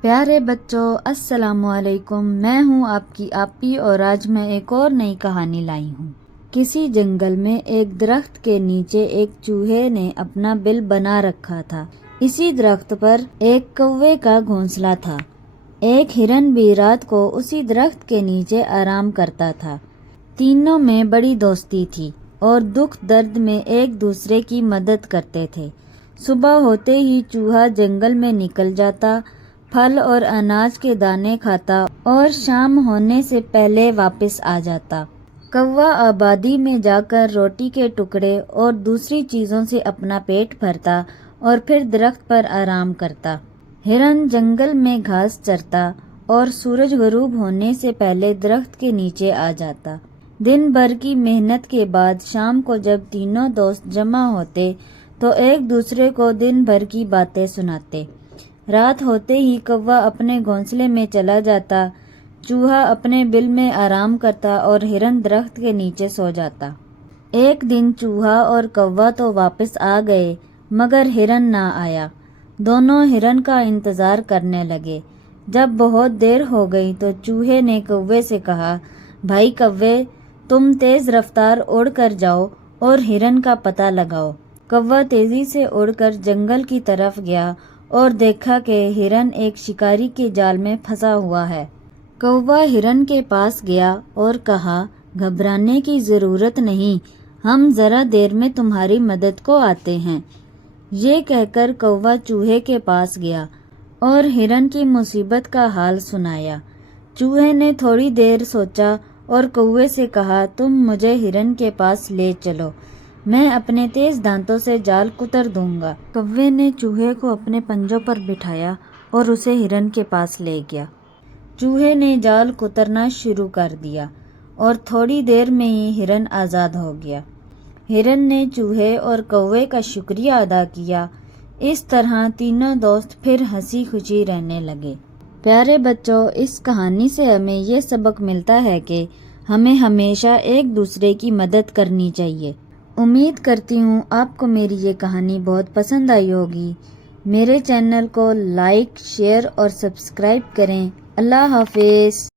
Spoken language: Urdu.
پیارے بچوں، السلام علیکم۔ میں ہوں آپ کی آپی اور آج میں ایک اور نئی کہانی لائی ہوں۔ کسی جنگل میں ایک درخت کے نیچے ایک چوہے نے اپنا بل بنا رکھا تھا۔ اسی درخت پر ایک کوے کا گھونسلہ تھا۔ ایک ہرن بھی رات کو اسی درخت کے نیچے آرام کرتا تھا۔ تینوں میں بڑی دوستی تھی اور دکھ درد میں ایک دوسرے کی مدد کرتے تھے۔ صبح ہوتے ہی چوہا جنگل میں نکل جاتا، پھل اور اناج کے دانے کھاتا اور شام ہونے سے پہلے واپس آ جاتا۔ کوا آبادی میں جا کر روٹی کے ٹکڑے اور دوسری چیزوں سے اپنا پیٹ بھرتا اور پھر درخت پر آرام کرتا۔ ہرن جنگل میں گھاس چرتا اور سورج غروب ہونے سے پہلے درخت کے نیچے آ جاتا۔ دن بھر کی محنت کے بعد شام کو جب تینوں دوست جمع ہوتے تو ایک دوسرے کو دن بھر کی باتیں سناتے۔ رات ہوتے ہی کوا اپنے گھونسلے میں چلا جاتا، چوہا اپنے بل میں آرام کرتا اور ہرن درخت کے نیچے سو جاتا۔ ایک دن چوہا اور کوا تو واپس آ گئے مگر ہرن نہ آیا۔ دونوں ہرن کا انتظار کرنے لگے۔ جب بہت دیر ہو گئی تو چوہے نے کوے سے کہا، بھائی کوے، تم تیز رفتار اڑ کر جاؤ اور ہرن کا پتہ لگاؤ۔ کوا تیزی سے اڑ کر جنگل کی طرف گیا اور دیکھا کہ ہرن ایک شکاری کے جال میں پھنسا ہوا ہے۔ کوا ہرن کے پاس گیا اور کہا، گھبرانے کی ضرورت نہیں، ہم ذرا دیر میں تمہاری مدد کو آتے ہیں۔ یہ کہہ کر کوا چوہے کے پاس گیا اور ہرن کی مصیبت کا حال سنایا۔ چوہے نے تھوڑی دیر سوچا اور کوے سے کہا، تم مجھے ہرن کے پاس لے چلو، میں اپنے تیز دانتوں سے جال کتر دوں گا۔ کوے نے چوہے کو اپنے پنجوں پر بٹھایا اور اسے ہرن کے پاس لے گیا۔ چوہے نے جال کترنا شروع کر دیا اور تھوڑی دیر میں ہی ہرن آزاد ہو گیا۔ ہرن نے چوہے اور کوے کا شکریہ ادا کیا۔ اس طرح تینوں دوست پھر ہنسی خوشی رہنے لگے۔ پیارے بچوں، اس کہانی سے ہمیں یہ سبق ملتا ہے کہ ہمیں ہمیشہ ایک دوسرے کی مدد کرنی چاہیے۔ امید کرتی ہوں آپ کو میری یہ کہانی بہت پسند آئی ہوگی۔ میرے چینل کو لائک، شیئر اور سبسکرائب کریں۔ اللہ حافظ۔